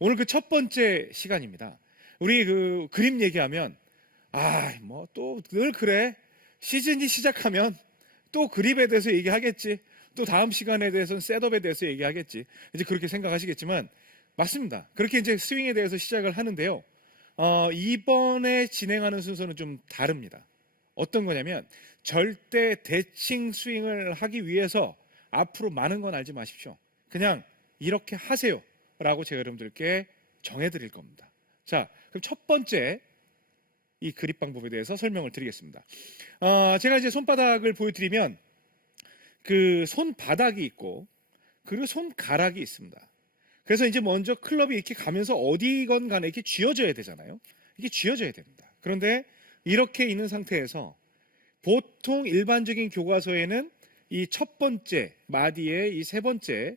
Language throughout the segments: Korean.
오늘 그 첫 번째 시간입니다. 우리 그 그림 얘기하면 아, 뭐 또 늘 그래. 시즌이 시작하면 또 그립에 대해서 얘기하겠지. 또 다음 시간에 대해서는 셋업에 대해서 얘기하겠지. 이제 그렇게 생각하시겠지만 맞습니다. 그렇게 이제 스윙에 대해서 시작을 하는데요. 어, 이번에 진행하는 순서는 좀 다릅니다. 어떤 거냐면 절대 대칭 스윙을 하기 위해서 앞으로 많은 건 알지 마십시오. 그냥 이렇게 하세요. 라고 제가 여러분들께 정해드릴 겁니다. 자, 그럼 첫 번째 이 그립 방법에 대해서 설명을 드리겠습니다. 어, 제가 이제 손바닥을 보여드리면 그 손바닥이 있고 그리고 손가락이 있습니다. 그래서 이제 먼저 클럽이 이렇게 가면서 어디건 간에 이렇게 쥐어져야 되잖아요. 이게 쥐어져야 됩니다. 그런데 이렇게 있는 상태에서 보통 일반적인 교과서에는 이 첫 번째 마디의 이 세 번째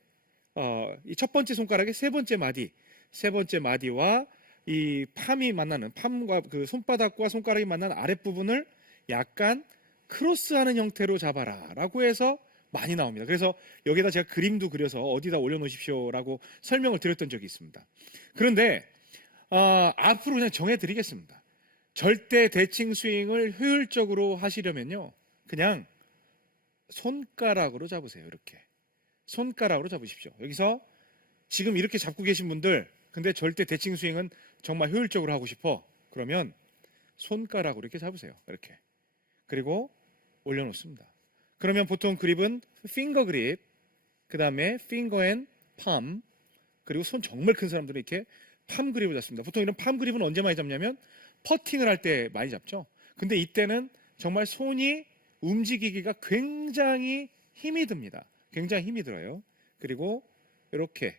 어, 이 첫 번째 손가락의 세 번째 마디, 세 번째 마디와 이 팜이 만나는 팜과 그 손바닥과 손가락이 만나는 아랫부분을 약간 크로스하는 형태로 잡아라라고 해서 많이 나옵니다. 그래서 여기다 제가 그림도 그려서 어디다 올려놓으십시오라고 설명을 드렸던 적이 있습니다. 그런데 어, 앞으로 그냥 정해드리겠습니다. 절대 대칭 스윙을 효율적으로 하시려면요, 그냥 손가락으로 잡으세요. 이렇게 손가락으로 잡으십시오. 여기서 지금 이렇게 잡고 계신 분들, 근데 절대 대칭 스윙은 정말 효율적으로 하고 싶어. 그러면 손가락으로 이렇게 잡으세요. 이렇게 그리고 올려놓습니다. 그러면 보통 그립은 핑거 그립, 그 다음에 핑거 앤 팜, 그리고 손 정말 큰 사람들은 이렇게 팜 그립을 잡습니다. 보통 이런 팜 그립은 언제 많이 잡냐면 퍼팅을 할 때 많이 잡죠. 근데 이때는 정말 손이 움직이기가 굉장히 힘이 듭니다. 굉장히 힘이 들어요. 그리고 이렇게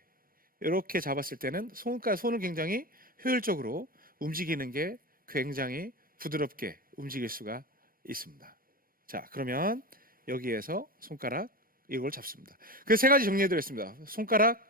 이렇게 잡았을 때는 손가 손을 굉장히 효율적으로 움직이는 게 굉장히 부드럽게 움직일 수가 있습니다. 자, 그러면 여기에서 손가락 이걸 잡습니다. 그 세 가지 정리해 드렸습니다. 손가락,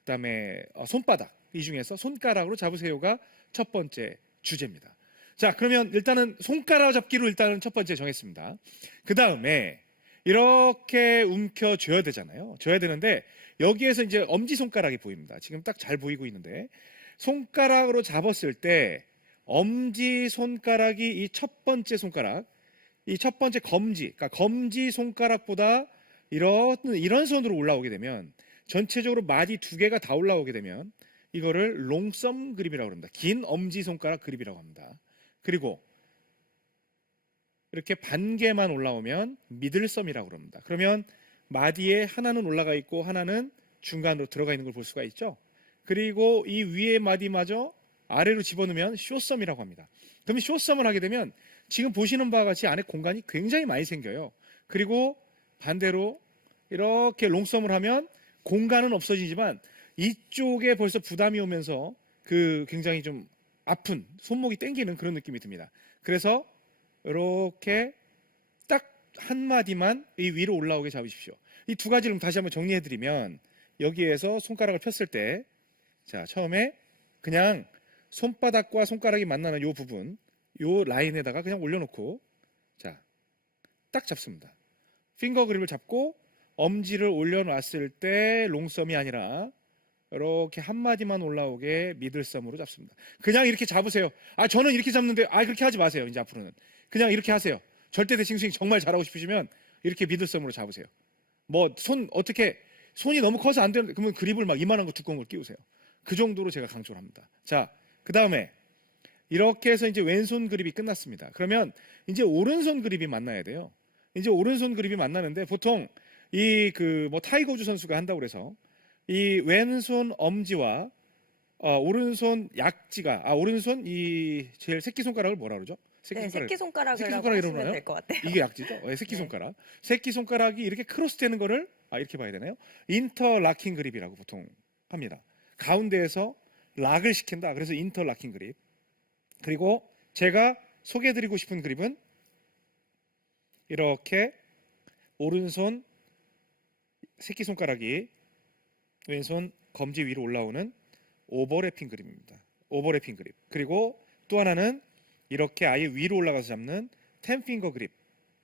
그다음에 어, 손바닥 이 중에서 손가락으로 잡으세요가 첫 번째 주제입니다. 자, 그러면 일단은 손가락 잡기로 일단은 첫 번째 정했습니다. 그 다음에 이렇게 움켜 줘야 되잖아요. 줘야 되는데 여기에서 이제 엄지 손가락이 보입니다. 지금 딱 잘 보이고 있는데 손가락으로 잡았을 때 엄지 손가락이 이 첫 번째 손가락, 이 첫 번째 검지, 그러니까 검지 손가락보다 이런 이런 선으로 올라오게 되면 전체적으로 마디 두 개가 다 올라오게 되면 이거를 롱썸 그립이라고 합니다. 긴 엄지 손가락 그립이라고 합니다. 그리고 이렇게 반 개만 올라오면 미들썸이라고 합니다. 그러면 마디에 하나는 올라가 있고 하나는 중간으로 들어가 있는 걸 볼 수가 있죠. 그리고 이 위에 마디마저 아래로 집어넣으면 쇼썸이라고 합니다. 그러면 쇼썸을 하게 되면 지금 보시는 바와 같이 안에 공간이 굉장히 많이 생겨요. 그리고 반대로 이렇게 롱썸을 하면 공간은 없어지지만 이쪽에 벌써 부담이 오면서 그 굉장히 좀 아픈 손목이 땡기는 그런 느낌이 듭니다. 그래서 이렇게 딱 한 마디만 이 위로 올라오게 잡으십시오. 이 두 가지를 다시 한번 정리해 드리면 여기에서 손가락을 폈을 때 자, 처음에 그냥 손바닥과 손가락이 만나는 요 부분, 요 라인에다가 그냥 올려놓고 자, 딱 잡습니다. 핑거 그립을 잡고 엄지를 올려놨을 때 롱썸이 아니라 이렇게 한 마디만 올라오게 미들썸으로 잡습니다. 그냥 이렇게 잡으세요. 아 저는 이렇게 잡는데 아 그렇게 하지 마세요. 이제 앞으로는 그냥 이렇게 하세요. 절대 대칭 스윙 정말 잘하고 싶으시면 이렇게 미들썸으로 잡으세요. 뭐 손 어떻게 손이 너무 커서 안 되는 그러면 그립을 막 이만한 거 두꺼운 걸 끼우세요. 그 정도로 제가 강조를 합니다. 자, 그 다음에 이렇게 해서 이제 왼손 그립이 끝났습니다. 그러면 이제 오른손 그립이 만나야 돼요. 이제 오른손 그립이 만나는데 보통 이 그 뭐 타이거즈 선수가 한다고 그래서 이 왼손 엄지와 어, 오른손 약지가 아 오른손 이 제일 새끼 손가락을 뭐라 그러죠? 네, 새끼 손가락이라고 새끼손가락 이러나요? 하시면 될것 같아요. 이게 약지죠? 네, 새끼 손가락. 새끼 손가락이 이렇게 크로스되는 거를 아 이렇게 봐야 되나요? 인터라킹 그립이라고 보통 합니다. 가운데에서 락을 시킨다. 그래서 인터라킹 그립. 그리고 제가 소개해드리고 싶은 그립은 이렇게 오른손 새끼 손가락이 왼손 검지 위로 올라오는 오버래핑 그립입니다. 오버래핑 그립. 그리고 또 하나는 이렇게 아예 위로 올라가서 잡는 텐핑거 그립,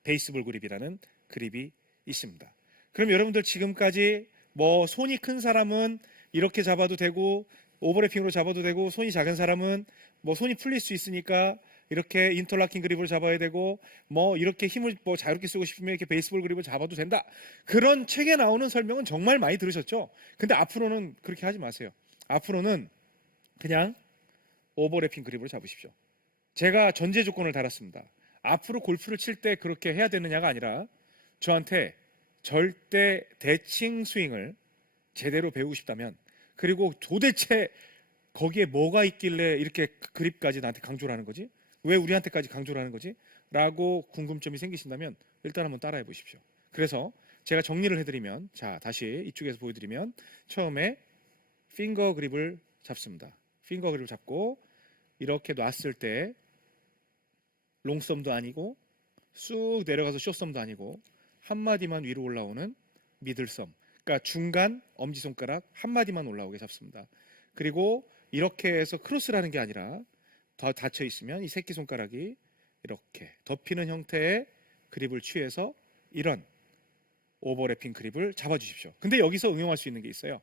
베이스볼 그립이라는 그립이 있습니다. 그럼 여러분들 지금까지 뭐 손이 큰 사람은 이렇게 잡아도 되고 오버래핑으로 잡아도 되고 손이 작은 사람은 뭐 손이 풀릴 수 있으니까 이렇게 인터라킹 그립을 잡아야 되고 뭐 이렇게 힘을 뭐 자유롭게 쓰고 싶으면 이렇게 베이스볼 그립을 잡아도 된다. 그런 책에 나오는 설명은 정말 많이 들으셨죠? 근데 앞으로는 그렇게 하지 마세요. 앞으로는 그냥 오버래핑 그립을 잡으십시오. 제가 전제 조건을 달았습니다. 앞으로 골프를 칠 때 그렇게 해야 되느냐가 아니라 저한테 절대 대칭 스윙을 제대로 배우고 싶다면 그리고 도대체 거기에 뭐가 있길래 이렇게 그립까지 나한테 강조를 하는 거지? 왜 우리한테까지 강조를 하는 거지? 라고 궁금점이 생기신다면 일단 한번 따라해 보십시오. 그래서 제가 정리를 해드리면 자 다시 이쪽에서 보여드리면 처음에 핑거 그립을 잡습니다. 핑거 그립을 잡고 이렇게 놨을 때 롱썸도 아니고 쑥 내려가서 숏썸도 아니고 한 마디만 위로 올라오는 미들썸. 그러니까 중간 엄지 손가락 한 마디만 올라오게 잡습니다. 그리고 이렇게 해서 크로스라는 게 아니라 더 닫혀 있으면 이 새끼 손가락이 이렇게 덮이는 형태의 그립을 취해서 이런 오버래핑 그립을 잡아 주십시오. 근데 여기서 응용할 수 있는 게 있어요.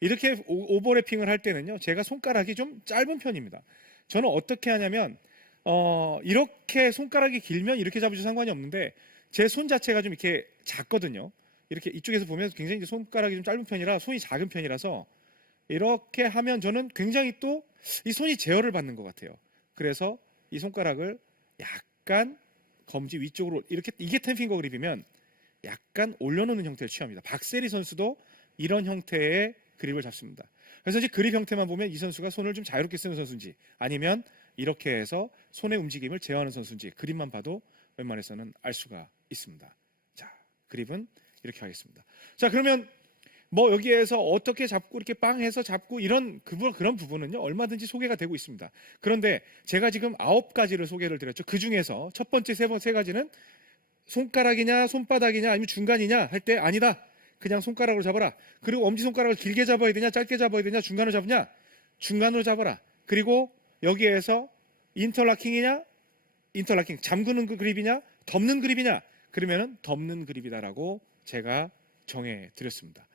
이렇게 오- 오버래핑을 할 때는요, 제가 손가락이 좀 짧은 편입니다. 저는 어떻게 하냐면 어, 이렇게 손가락이 길면 이렇게 잡으셔도 상관이 없는데 제 손 자체가 좀 이렇게 작거든요. 이렇게 이쪽에서 보면 굉장히 손가락이 좀 짧은 편이라 손이 작은 편이라서 이렇게 하면 저는 굉장히 또 이 손이 제어를 받는 것 같아요. 그래서 이 손가락을 약간 검지 위쪽으로 이렇게 이게 텐핑거 그립이면 약간 올려놓는 형태를 취합니다. 박세리 선수도 이런 형태의 그립을 잡습니다. 그래서 이제 그립 형태만 보면 이 선수가 손을 좀 자유롭게 쓰는 선수인지 아니면 이렇게 해서 손의 움직임을 제어하는 선수인지 그립만 봐도 웬만해서는 알 수가 있습니다. 자, 그립은 이렇게 하겠습니다. 자, 그러면 뭐 여기에서 어떻게 잡고 이렇게 빵 해서 잡고 이런 그 부- 그런 부분은요 얼마든지 소개가 되고 있습니다. 그런데 제가 지금 아홉 가지를 소개를 드렸죠. 그 중에서 첫 번째 세 번 세 가지는 손가락이냐 손바닥이냐 아니면 중간이냐 할 때 아니다. 그냥 손가락으로 잡아라. 그리고 엄지 손가락을 길게 잡아야 되냐 짧게 잡아야 되냐 중간으로 잡냐 중간으로 잡아라. 그리고 여기에서 인터라킹이냐? 인터라킹. 잠그는 그 그립이냐? 덮는 그립이냐? 그러면은 덮는 그립이다라고 제가 정해 드렸습니다.